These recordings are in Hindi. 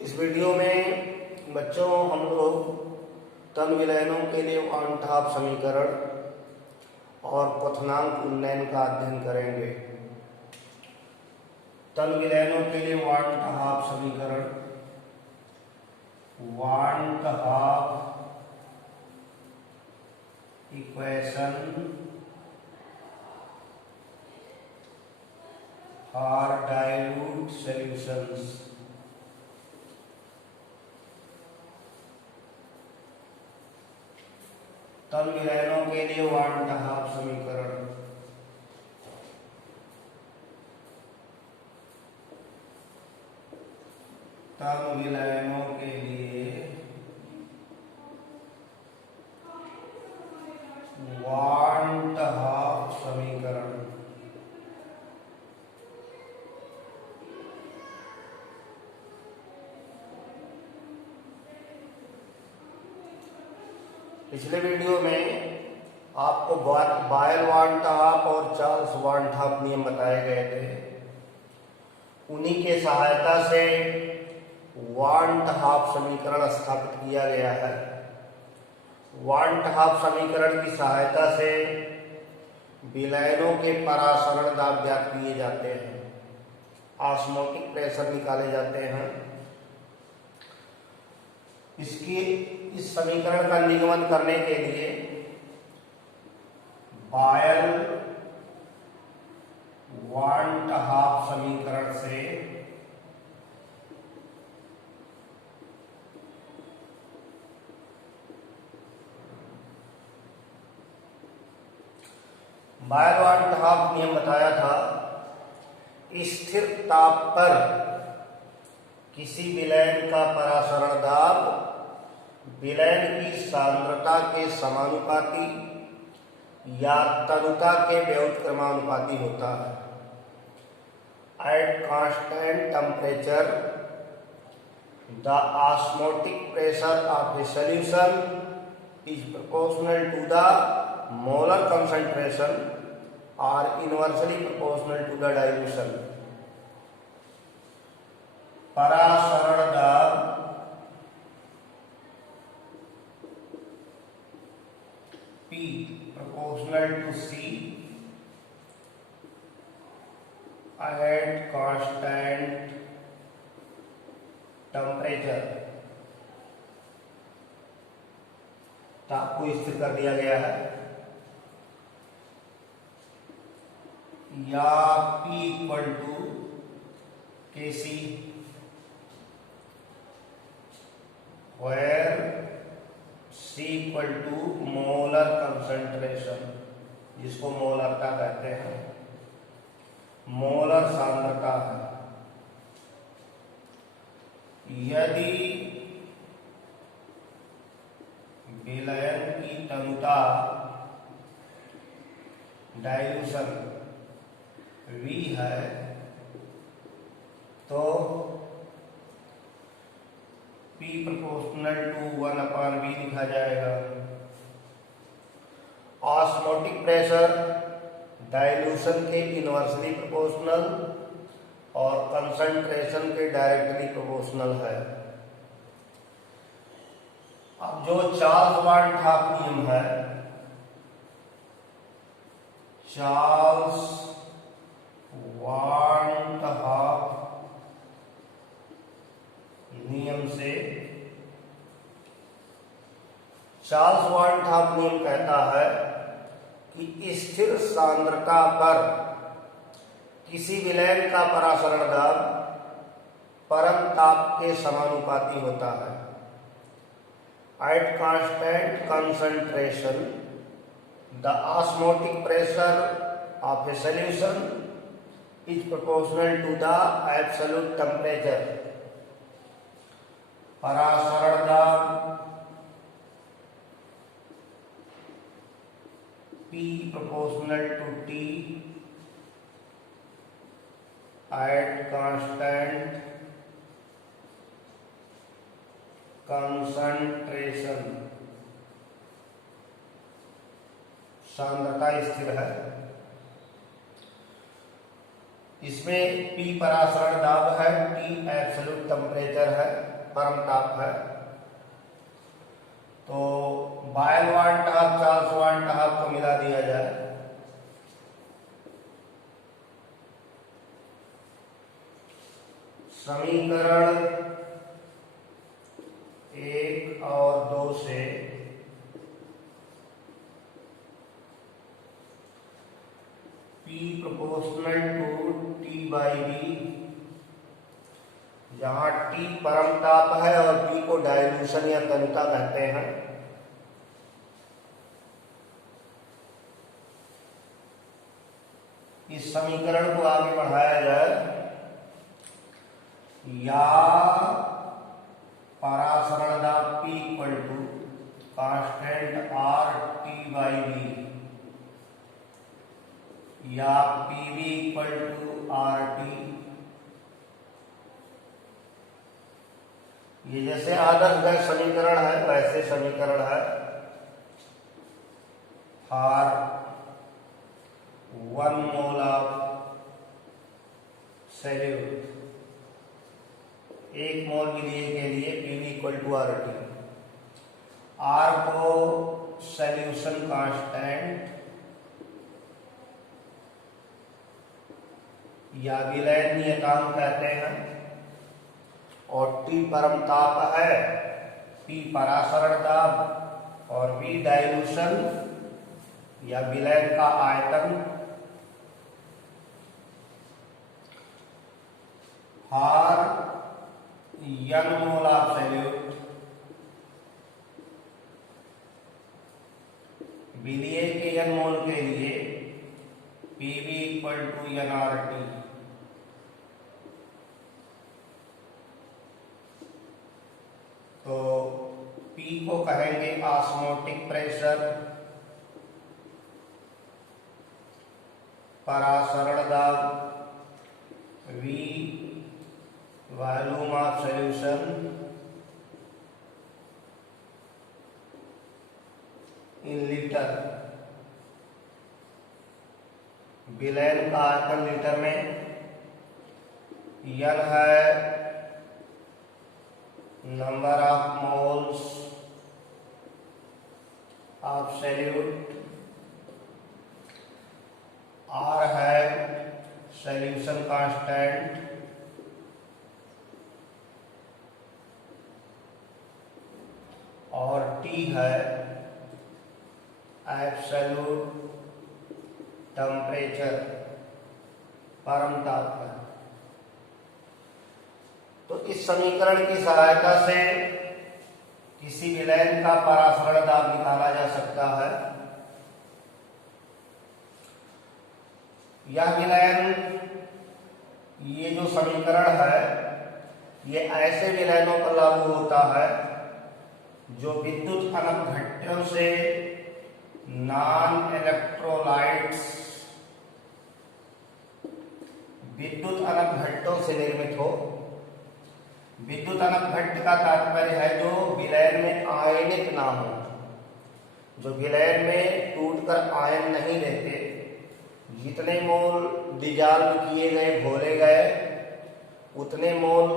इस वीडियो में बच्चों हम लोग तन विलयनों के लिए वांछित समीकरण और क्वथनांक उन्नयन का अध्ययन करेंगे। तन विलयनों के लिए वांछित समीकरण, वांछित इक्वेशन और डाइल्यूट सॉल्यूशंस। तन विलयनों के लिए वांछित समीकरण, तन विलयनों के लिए वांछित समीकरण। पिछले वीडियो में आपको बायल वांछित और चार्ल्स वांछित नियम बताए गए थे। उन्हीं के सहायता से वांछित समीकरण स्थापित किया गया है। वांछित समीकरण की सहायता से विलयनों के परासरण दाब ज्ञात किए जाते हैं, ऑस्मोटिक प्रेशर निकाले जाते हैं। इस समीकरण का निगमन करने के लिए बायल वांछित समीकरण से बायल वांछित नियम बताया था, स्थिर ताप पर किसी विलयन का परासरण दाब विलयन की सांद्रता के समानुपाती या तनुता के व्युत्क्रमानुपाती होता है। At constant temperature the osmotic pressure of a solution is proportional to the molar concentration or inversely proportional to the dilution। परासरण दाब P proportional to C at constant temperature। ताप को स्थिर कर दिया गया है, या P equal to Kc where C equal to molar concentration, जिसको मोलरता कहते हैं, मोलर सांद्रता है। यदि विलयन की तनुता डाइल्यूशन V है तो P प्रोपोर्शनल टू 1/V लिखा जाएगा। ऑस्मोटिक प्रेशर डाइल्यूशन के इनवर्सली प्रोपोर्शनल और कंसंट्रेशन के डायरेक्टली प्रोपोर्शनल है। अब जो चार्ल्स वांछित नियम है, चार्ल्स वांछित नियम से, चार्ल्स वांछित नियम कहता है कि स्थिर सांद्रता पर किसी विलयन का परासरण दाब परम ताप के समानुपाती होता है। At constant concentration the osmotic pressure of a solution is proportional to the absolute temperature. परासरण दाब P proportional to T at constant concentration। सांद्रता स्थिर है। इसमें P परासरण दाब है, T एब्सोल्यूट टेम्परेचर है, परम ताप है। तो बायल वाट हाफ, चार्ल्स वाट हाफ को मिला दिया जाए, समीकरण 1 और 2 से P proportional to T by B, जहां T परम ताप है और P को डाइल्यूशन या तनुता कहते हैं, इस समीकरण को आगे बढ़ाया जाए, या परासरण दाब P equal to constant R T by B, या PV इक्वल टू RT। ये जैसे आदर्श गैस समीकरण है वैसे समीकरण है। For 1 mole of solute, 1 mole विधेय के लिए PV equal to RT। R को सॉल्यूशन कांस्टेंट या विलयन नियतांक कहते हैं, और T परम ताप है, P परासरण दाब और V डाइल्यूशन या विलयन का आयतन। हर n मोल ऑफ सॉल्यूट विलय के n मोल के लिए PV इक्वल टू nRT। तो P को कहेंगे ऑस्मोटिक प्रेशर, परासरण दाब, V volume of solution in litre, विलयन का आयतन लीटर में, n है number of moles of solute, R है सॉल्यूशन कांस्टेंट, और T है एब्सोल्यूट टेम्परेचर, परम ताप है। तो इस समीकरण की सहायता से किसी विलयन का परासरण दाब निकाला जा सकता है। यह विलयन, ये जो समीकरण है, ये ऐसे विलयनों पर लागू होता है जो विद्युत अनपघट्यों से नॉन इलेक्ट्रोलाइट्स, विद्युत अनपघट्यों से निर्मित हो। विद्युत अनपघट्य का तात्पर्य है जो विलयन में आयनिक ना हो, जो विलयन में टूटकर आयन नहीं रहते। जितने मोल डिजॉल्व किए गए, घोले गए, उतने मोल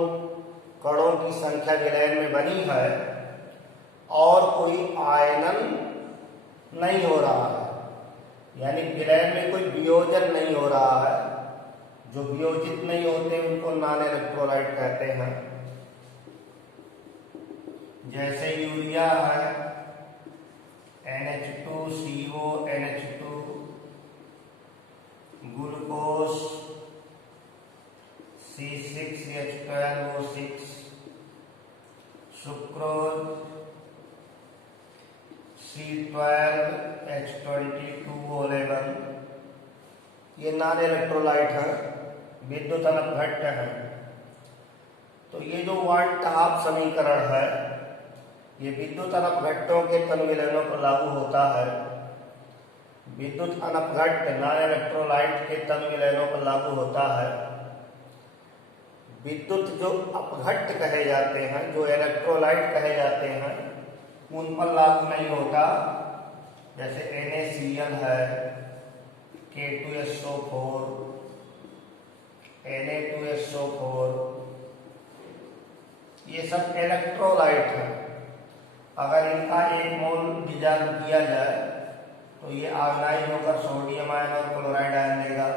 कणों की संख्या विलयन में बनी है और कोई आयनन नहीं हो रहा है, यानी विलयन में कोई वियोजन नहीं हो रहा है। जो वियोजित नहीं होते उनको नॉन इलेक्ट्रोलाइट कहते हैं। जैसे यूरिया है NH2CO NH2, glucose C6H12O6, sucrose C12H22O11, ये नॉन इलेक्ट्रोलाइट है, विद्युत अनपघट्य है। तो ये जो वाट ताप समीकरण है, ये विद्युत अनपघट्यों के तन विलयनों पर लागू होता है। विद्युत अनपघट्य नॉन इलेक्ट्रोलाइट के तन विलयनों पर लागू होता है। विद्युत जो अपघट्य कहे जाते हैं, जो इलेक्ट्रोलाइट कहे जाते हैं, उन पर लागू नहीं होता। जैसे NaCl है, K2SO4, Na2SO4, ये सब इलेक्ट्रोलाइट है। अगर इनका 1 मोल डिजॉल्व किया जाए तो ये आयनाइज होकर सोडियम आयन और क्लोराइड आयन देगा।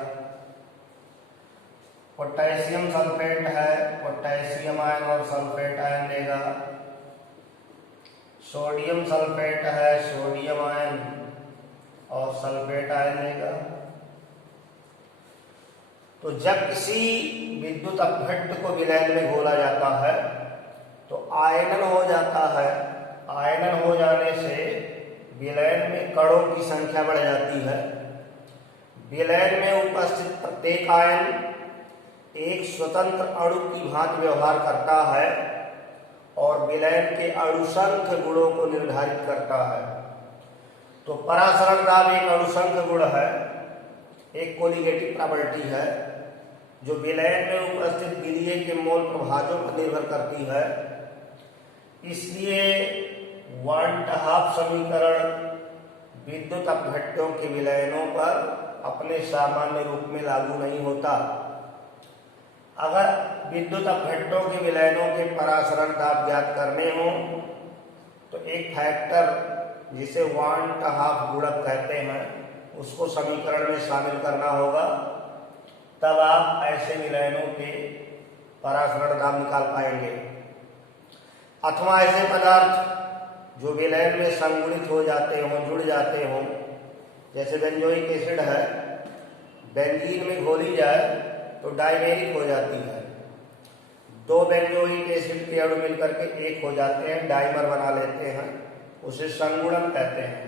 पोटेशियम सल्फेट है, पोटेशियम आयन और सल्फेट आयन देगा। सोडियम सल्फेट है, सोडियम आयन और सल्फेट आयन देगा। तो जब किसी विद्युत अपघट्ट को विलयन में घोला जाता है तो आयनन हो जाता है। आयनन हो जाने से विलयन में कणों की संख्या बढ़ जाती है। विलयन में उपस्थित प्रत्येक आयन एक स्वतंत्र अणु की भांति व्यवहार करता है और विलयन के अणुसंख्य गुणों को निर्धारित करता है। तो परासरण दाब एक अणुसंख्य गुण है, एक कोलिगेटिव प्रॉपर्टी है जो विलयन में उपस्थित विलीय के मोल प्रभाजों पर निर्भर करती है। इसलिए वांट हाफ समीकरण विद्युत अपघट्टों के विलयनों पर अपने सामान्य रूप में लागू नहीं होता। अगर विद्युत अपघट्टों के विलयनों के परासरण दाब ज्ञात करने हो तो एक फैक्टर जिसे वांट हाफ गुणक कहते हैं उसको समीकरण में शामिल करना होगा, तब आप ऐसे विलयनों के परासरण दाब निकाल पाएंगे। अथवा ऐसे पदार्थ जो विलयन में संगुणित हो जाते हों, जुड़ जाते हों, जैसे बेंजोइक एसिड है, बेंजीन में घोली जाए तो डाइमेरिक हो जाती है। 2 बेंजोइक एसिड के अणु मिलकर के एक हो जाते हैं, डाइमर बना लेते हैं, उसे संगुणन कहते हैं।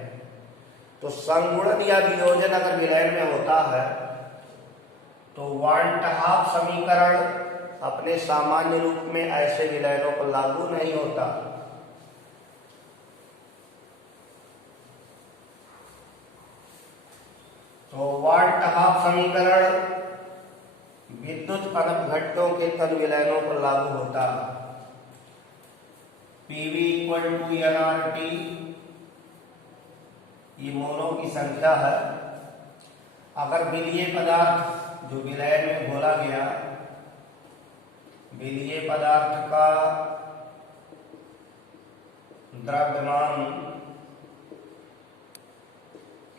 तो संगुणन या वियोजन अगर विलयन में होता है तो वांट हाफ समीकरण अपने सामान्य रूप में ऐसे विलयनों पर लागू नहीं होता। तो वांट हाफ समीकरण विद्युत अपघट्टों के तन विलयनों पर लागू होता है। PV = nRT, ये मोलों की संख्या है। अगर विलीय पदार्थ जो विलयन में घोला गया, विलीय पदार्थ का द्रव्यमान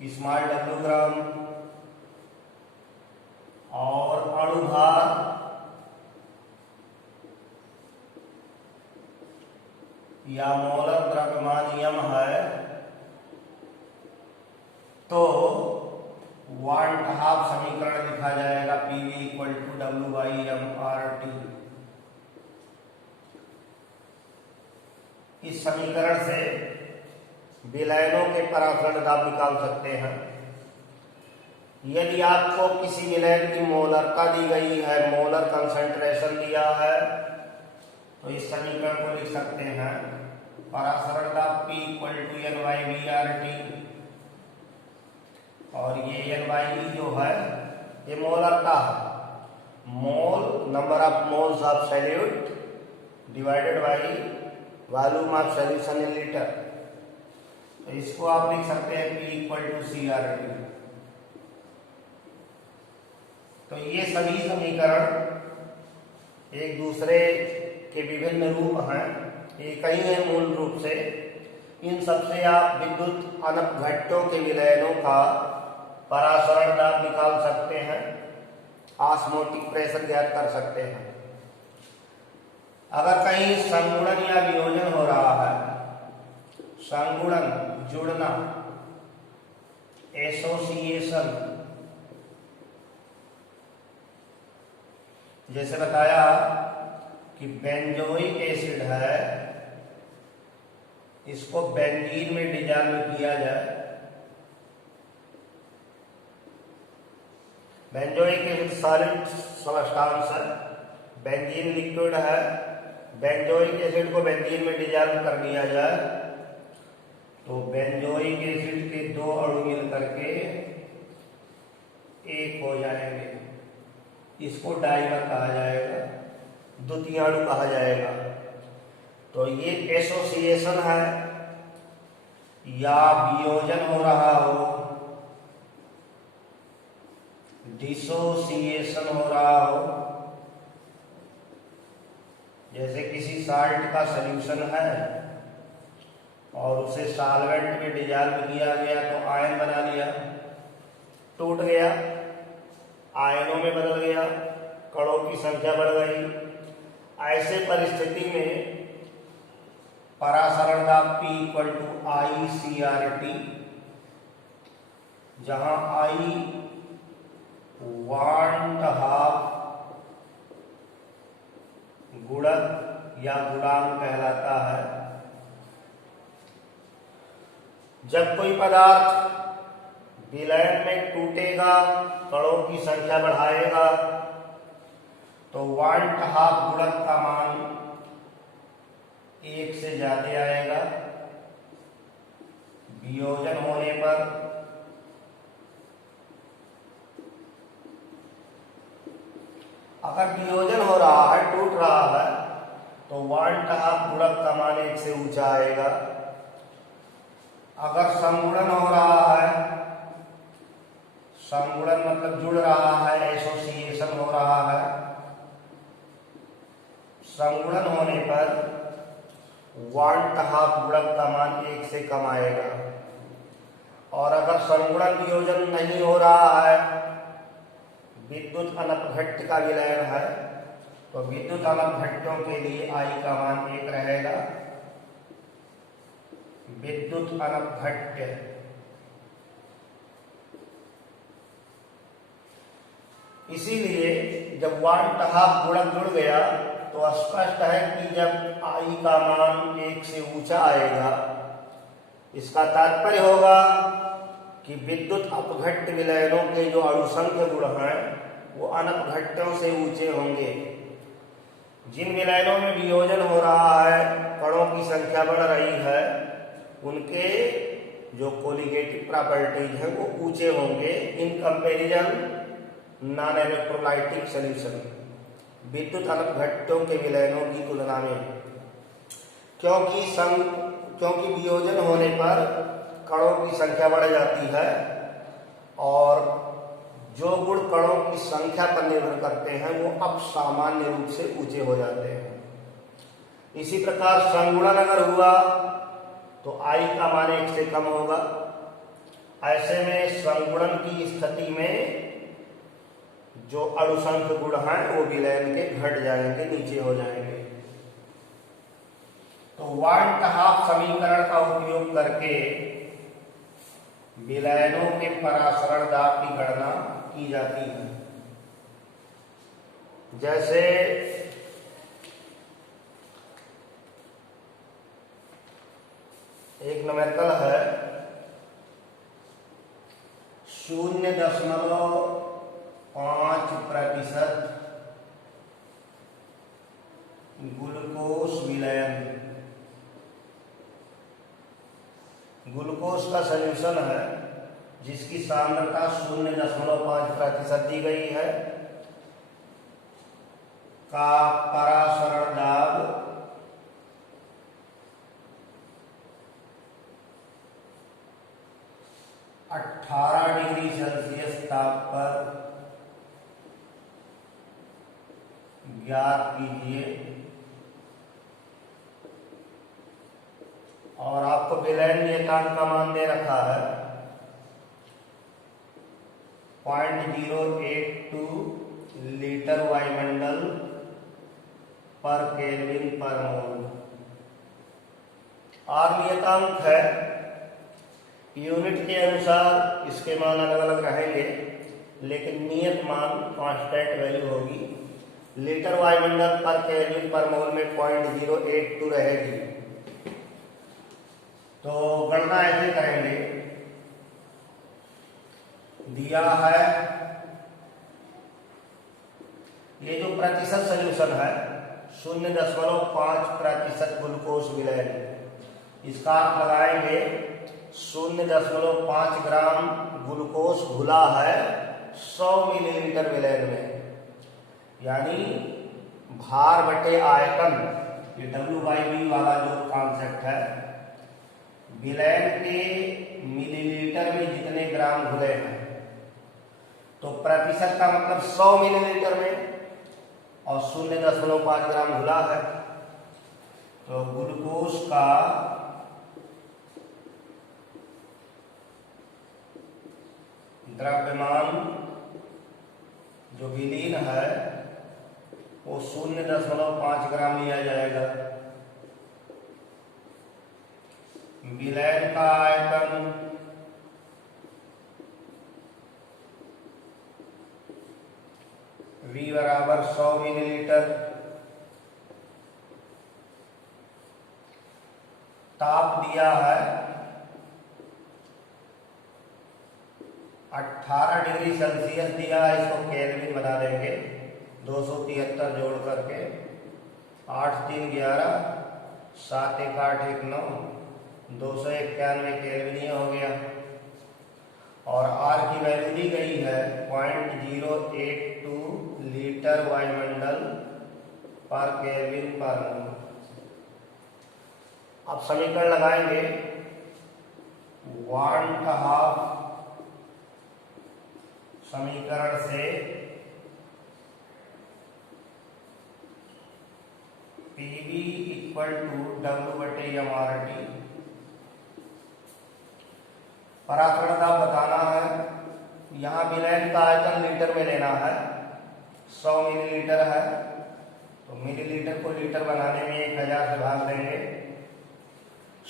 w ग्राम और अणुभार या मोलर द्रव्यमान m है, तो वांट हाफ समीकरण लिखा जाएगा PV = W/mRT। इस समीकरण से विलयनों के परासरण दाब निकाल सकते हैं। यदि आपको किसी विलयन की मोलरता दी गई है, मोलर कंसंट्रेशन दिया है, तो इस समीकरण को लिख सकते हैं परासरण दाब P = N/V/RT, और ये N/E जो है ये मोलरता है। Mole number of moles of solute divided by volume of solution in litre. तो इसको आप लिख सकते हैं P = CRT। तो ये सभी समीकरण एक दूसरे के विभिन्न रूप हैं, ये कई हैं मूल रूप से। इन सबसे आप विद्युत अपघट्टों के विलयनों का परासरण दाब निकाल सकते हैं, ऑस्मोटिक प्रेशर ज्ञात कर सकते हैं। अगर कहीं संगुणन या वियोजन हो रहा है, संगुणन जुड़ना, एसोसिएशन, जैसे बताया कि बेंजोइक एसिड है, इसको बेंजीन में डिजॉल्व किया जाए। बेंजोइक एसिड सॉलिड सब्सटेंस है, बेंजीन लिक्विड है, बेंजोइक एसिड को बेंजीन में डिजॉल्व कर दिया जाए तो बेंजोइक एसिड के 2 अणु मिलकर के एक हो जाएंगे। इसको डाइमर कहा जाएगा, द्वितीय अणु कहा जाएगा। तो ये एसोसिएशन है या वियोजन हो रहा हो, डिसोसिएशन हो रहा हो, जैसे किसी साल्ट का सॉल्यूशन है और उसे सॉल्वेंट में डिजॉल्व किया गया तो आयन बना लिया, टूट गया, आयनों में बदल गया, कणों की संख्या बढ़ गई। ऐसे परिस्थिति में परासरण दाब P इक्वल टू ICRT, जहां I 1/2 गुणक या गुणांक कहलाता है। जब कोई पदार्थ विलयन में टूटेगा, कणों की संख्या बढ़ाएगा, तो 1/2 गुणक का मान 1 से ज्यादा आएगा। वियोजन होने पर अगर वियोजन हो रहा है, टूट रहा है, तो 1/2 गुणक का मान 1 से ऊंचा आएगा। अगर संगुणन हो रहा है, संगुणन मतलब जुड़ रहा है, एसोसिएशन हो रहा है, संगुणन होने पर 1/2 गुणक का मान 1 से कम आएगा। और अगर संगुणन वियोजन नहीं हो रहा है, विद्युत अनपघट्य का विलयन है, तो विद्युत अनपघट्यों के लिए I का मान 1 रहेगा। विद्युत अनपघट्य इसीलिए जब 1/2 गुणक जुड़ गया तो स्पष्ट है कि जब I का मान 1 से ऊंचा आएगा, इसका तात्पर्य होगा कि विद्युत अपघट्य विलयनों के जो अणुसंख्य गुण हैं वो अनपघट्यों से ऊंचे होंगे। जिन विलयनों में वियोजन हो रहा है, कणों की संख्या बढ़ रही है, उनके जो कोलिगेटिव प्रॉपर्टीज हैं वो ऊंचे होंगे in comparison non electrolytic solution, विद्युत अनपघट्यों के विलयनों की तुलना में। क्योंकि वियोजन होने पर कणों की संख्या बढ़ जाती है और जो गुण कणों की संख्या पर निर्भर करते हैं वो अब सामान्य रूप से ऊंचे हो जाते हैं। इसी प्रकार संगुणन अगर हुआ तो I का मान 1 से कम होगा। ऐसे में संगुणन की स्थिति में जो अणुसंख्य गुण हैं वो विलयन के घट जाएंगे, नीचे हो जाएंगे। तो 1/2 समीकरण का उपयोग करके विलयनों के परासरण दाब की गणना की जाती है। जैसे एक न्यूमेरिकल है 0.5% ग्लूकोज विलयन। ग्लूकोज का सॉल्यूशन है जिसकी सांद्रता 0.5% दी गई है, का परासरण दाब 18 डिग्री सेल्सियस ताप पर ज्ञात कीजिए। और आपको विलयन नियतांक का मान दे रखा है 0.082 लीटर वायुमंडल पर केल्विन पर मोल। और नियतांक है, यूनिट के अनुसार इसके मान अलग अलग रहेंगे, लेकिन नियत मान कांस्टेंट वैल्यू होगी। लीटर वायुमंडल पर केल्विन पर मोल में 0.082 रहेगी। तो गणना ऐसे करेंगे, दिया है ये जो प्रतिशत सॉल्यूशन है 0.5% ग्लूकोज विलयन, इसका आप लगाएंगे 0.5 ग्राम ग्लूकोज घुला है 100 मिलीलीटर विलयन में, यानी भार बटे आयतन, ये W/V वाला जो कॉन्सेप्ट है, विलयन के मिलीलीटर में जितने ग्राम घुले हैं, तो प्रतिशत का मतलब 100 मिलीलीटर में, और 0.5 ग्राम घुला है। तो ग्लूकोज का द्रव्यमान जो विलीन है वो 0.5 ग्राम लिया जाएगा। विलयन का आयतन V बराबर 100 मिलीलीटर। ताप दिया है 18 डिग्री सेल्सियस दिया है, इसको केल्विन बना देंगे 273 जोड़ करके। 8 3 11 7 1 8 1 9 291 केल्विन हो गया। और R की वैल्यू दी गई है 0.082 लीटर वायुमंडल पर केल्विन पर मोल। अब समीकरण लगाएंगे। 1/2 समीकरण से PV इक्वल टू W/MRT। परासरण दाब बताना है। यहाँ विलयन का आयतन लीटर में लेना है। 100 मिलीलीटर है तो मिलीलीटर को लीटर बनाने में 1000 से भाग देंगे।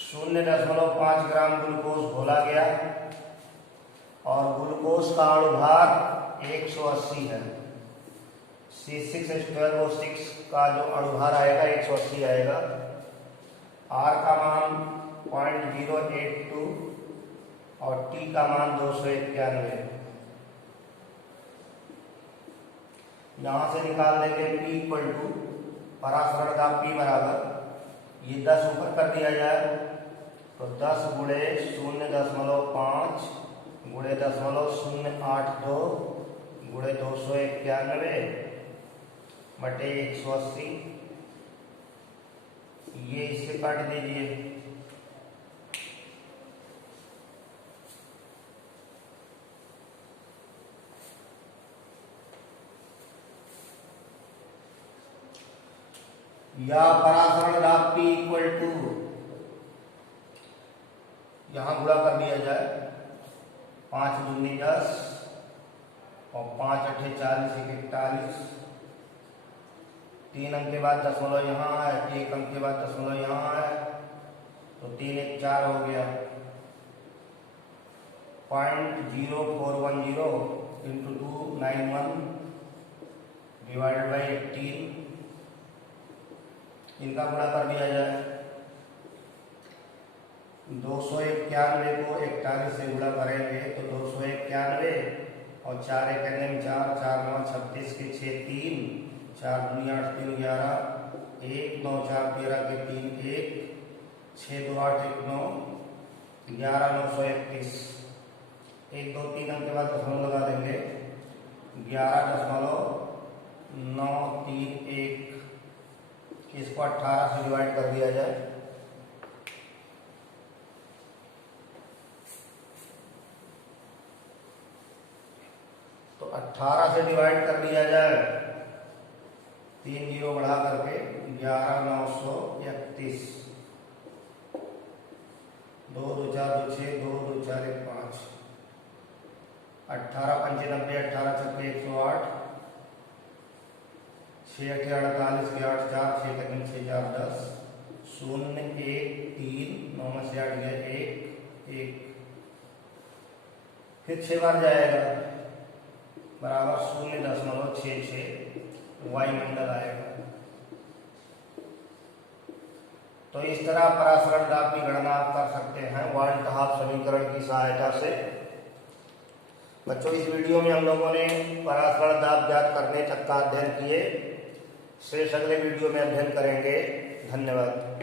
0.5 ग्राम ग्लूकोज घोला गया और ग्लूकोज का अणुभार 180 है। C6H12O6 का जो अणुभार आएगा 180 आएगा। R का मान 0.082 और T का मान 291। यहां से निकाल देंगे P इक्वल टू परासरण दाब P बराबर, ये 10 ऊपर कर दिया जाए तो 10 गुणे 0.5 गुणे 0.082 गुणे 291 बटे 180। ये इससे काट दीजिए। या परासरण दाब P इक्वल टू, यहां गुणा कर दिया जाए 5 दूनी 10 और 5 8 40 41। 3 अंक के बाद दशमलव यहाँ है, 1 अंक के बाद दशमलव यहाँ है तो 3 1 4 हो गया। 0.0410 इंटू 291 डिवाइडेड बाई 18। इनका गुणा कर दिया जाए। 291 को 41 से गुणा करेंगे तो 291 और 4 1 4 4 9 36 के 6 3 4 दूनी 8 3 11 1 9 4 13 के 3 1 6 2 8 1 9 11 931। 1 2 3 अंक के बाद दशमलव लगा देंगे। 11.931। इसको 18 से डिवाइड कर दिया जाए तो 18 से डिवाइड कर दिया जाए 3 जीरो बढ़ा करके 11,931। 2 2 4 2 6 2 2 4 1 5। 18 95 18 छक्के 108। 6 8 48 के 8 4 6 तक 6 4 10 0 1 3 9 में से 8 गया 1 1। फिर 6 बार जाएगा बराबर 0.66 वायुमंडल आएगा। तो इस तरह परासरण दाब की गणना आप कर सकते हैं 1/2 समीकरण की सहायता से। बच्चों, इस वीडियो में हम लोगों ने परासरण दाब ज्ञात करने तक का अध्ययन किए। शेष अगले वीडियो में अध्ययन करेंगे। धन्यवाद।